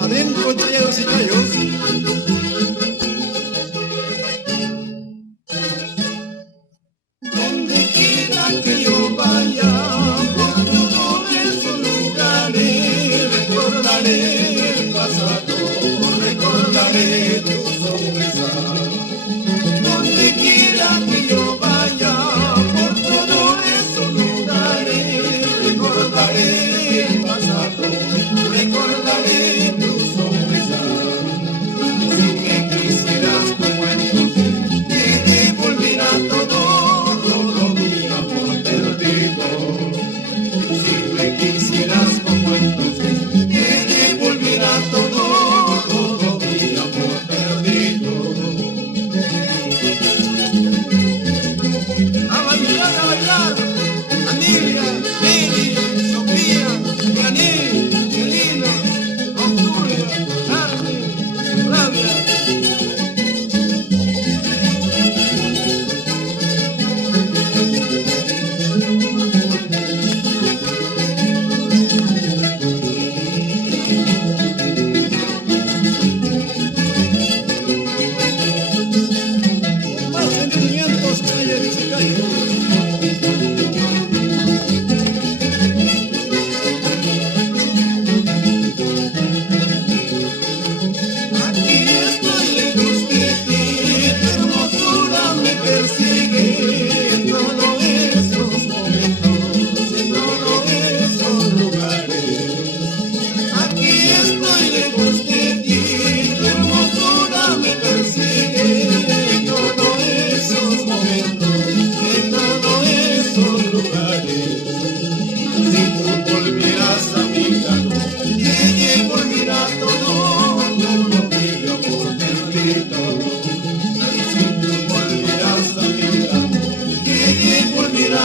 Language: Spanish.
Adentro echados y callos. Donde quiera que yo vaya, por todos esos lugares, recordaré el pasado, recordaré tu sonrisa. Donde quiera que yo vaya, por todos esos lugares, recordaré el pasado, recordaré tu sonrisa. Si me quisieras como entonces, que te volviera todo mi amor perdido. Si me quisieras como entonces, que te volviera todo mi amor perdido. A bailar, Anilia, Lili, Sofía, Yaní, Elina, Octuria, Carmen, Flavia. Más sentimientos, calles y callos. Aquí estoy lejos de ti, tu hermosura me persigue en todos esos momentos, en todos esos lugares. Aquí estoy lejos de ti, tu hermosura me persigue en todos esos momentos, en todos esos lugares. Si tú volvieras a mi lado, que volverá todo mi amor perdido. Si tú volvieras a mi lado, que volverá